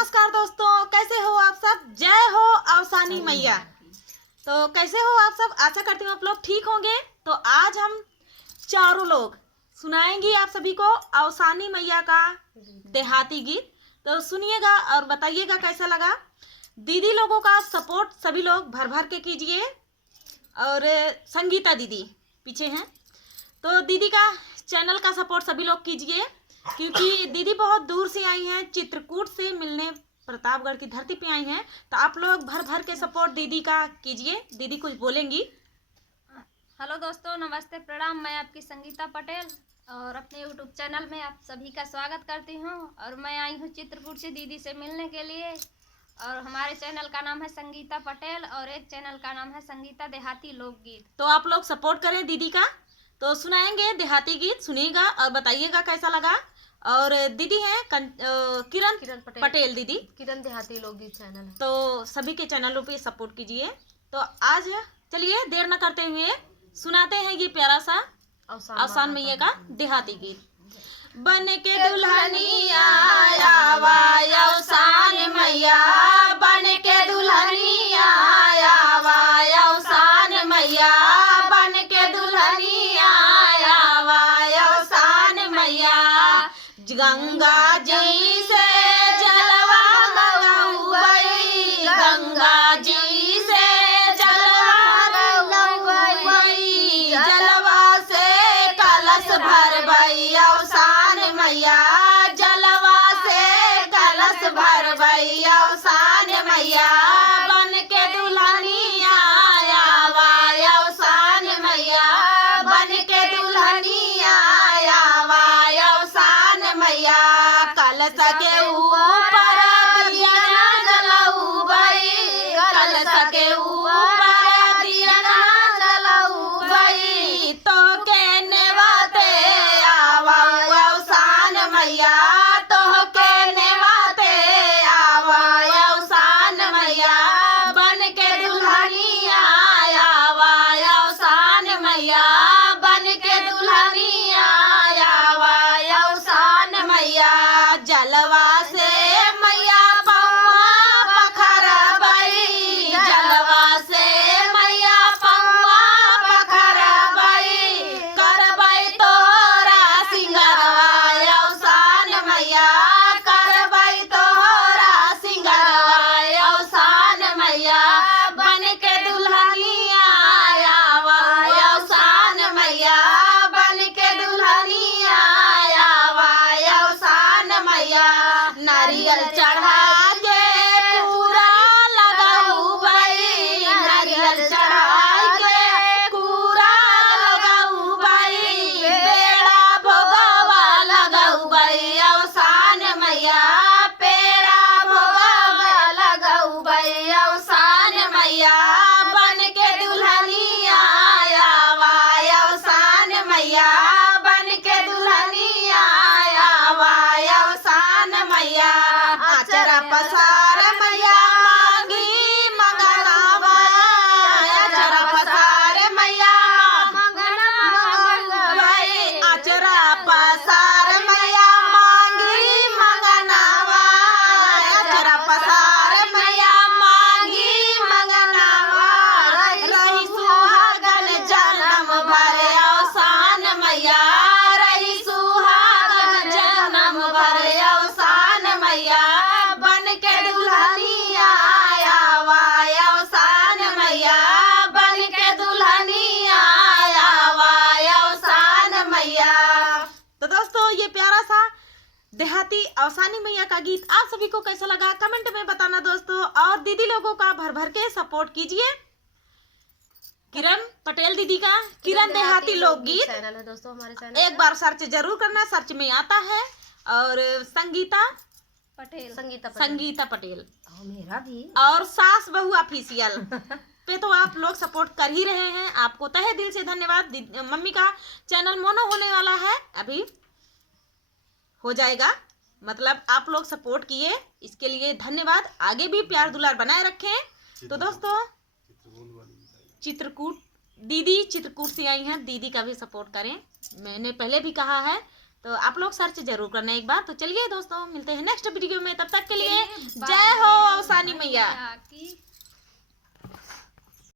नमस्कार दोस्तों, कैसे हो आप सब। जय हो अवसानी मैया। तो कैसे हो आप सब, आशा करती हूँ आप लोग ठीक होंगे। तो आज हम चारों लोग सुनाएंगे आप सभी को अवसानी मैया का देहाती गीत। तो सुनिएगा और बताइएगा कैसा लगा। दीदी लोगों का सपोर्ट सभी लोग भर भर के कीजिए। और संगीता दीदी पीछे हैं, तो दीदी का चैनल का सपोर्ट सभी लोग कीजिए, क्योंकि दीदी बहुत दूर से आई हैं, चित्रकूट से मिलने प्रतापगढ़ की धरती पे आई हैं। तो आप लोग भर भर के सपोर्ट दीदी का कीजिए। दीदी कुछ बोलेंगी। हेलो दोस्तों, नमस्ते, प्रणाम। मैं आपकी संगीता पटेल और अपने यूट्यूब चैनल में आप सभी का स्वागत करती हूं। और मैं आई हूं चित्रकूट से दीदी से मिलने के लिए। और हमारे चैनल का नाम है संगीता पटेल और एक चैनल का नाम है संगीता देहाती लोकगीत। तो आप लोग सपोर्ट करें दीदी का। तो सुनाएंगे देहाती गीत, सुनिएगा और बताइएगा कैसा लगा। और दीदी हैं किरण पटेल दीदी। किरण देहाती लोकगीत चैनल है। तो सभी के चैनलों पे सपोर्ट कीजिए। तो आज चलिए देर न करते हुए सुनाते हैं ये प्यारा सा अवसान मैया का देहाती गीत। बन के दुल्हनिया आवा अवसान मैया, बन के दुल्हनिया आवा अवसान मैया, बन के दुल्हनिया आवा अवसान मैया। गंगा जी से जलवा मंगवाई, गंगा जी से जलवा मंगवाई, जलवा से कलश भरवाई अवसान मैया, जलवा से कलश भरवाई अवसान मैया। बन के दुल्हनिया आवा अवसान मैया, बन के दुल्हनिया आवा अवसान मैया। कलश के ऊपर दिया जलाऊ बई, कलश के ऊपर दिया जलाऊ बई, तो के नेवाते आवा अवसान मैया, तो के नेवाते आवा अवसान मैया। बन के दुल्हनिया आवा अवसान मैया, बन के दुल्हनिया आवा अवसान मैया। जलवा से मैया पौआ पखरबई, जलवा से मैया पौआ पखरबई, करबई तोरा सिंगरवा अवसान मैया, करबई तोरा सिंगरवा अवसान मैया। बन के दुल्हनिया आवा अवसान मैया, बन के दुल्हनिया आवा अवसान मैया। नारियल चढ़ा के पूरा लगाऊ बई, नारियल चढ़ा के पूरा लगाऊ बई, पेड़ा भोगवा लगाऊ बई अवसान मैया, पेड़ा भोगवा लगाऊ बई अवसान मैया। बन के दुल्हनिया आवा अवसान मैया, बन के दुल्हनिया आवा अवसान मैया। आचरा पसार मैया मांगी मंगनावा, आचरा पसार मैया मंगनावा, आचरा पसार मैया मांगी मंगनावा, आचरा पसार मैया मांगी मंगनावा। रही सुहागन जन्म भर अवसान मैया, रही सुहागन जन्म भर अवसान मैया। बन के दुल्हनिया आवा अवसान मैया, बन के दुल्हनिया आवा अवसान मैया। तो दोस्तों ये प्यारा सा देहाती अवसानी मैया का गीत आप सभी को कैसा लगा कमेंट में बताना दोस्तों। और दीदी लोगों का भर भर के सपोर्ट कीजिए। किरण पटेल दीदी का किरण देहाती लोकगीत चैनल है दोस्तों हमारे चैनल। एक बार सर्च जरूर करना, सर्च में आता है। और संगीता पटेल मेरा भी और सास बहू ऑफिशियल पे तो आप लोग सपोर्ट कर ही रहे हैं। आपको तहे दिल से धन्यवाद। मम्मी का चैनल मोनो होने वाला है, अभी हो जाएगा, मतलब आप लोग सपोर्ट किए इसके लिए धन्यवाद। आगे भी प्यार दुलार बनाए रखें। तो दोस्तों चित्रकूट दीदी चित्रकूट से आई हैं, दीदी का भी सपोर्ट करें। मैंने पहले भी कहा है तो आप लोग सर्च जरूर करना एक बार। तो चलिए दोस्तों, मिलते हैं नेक्स्ट वीडियो में, तब तक के लिए जय हो अवसानी मैया।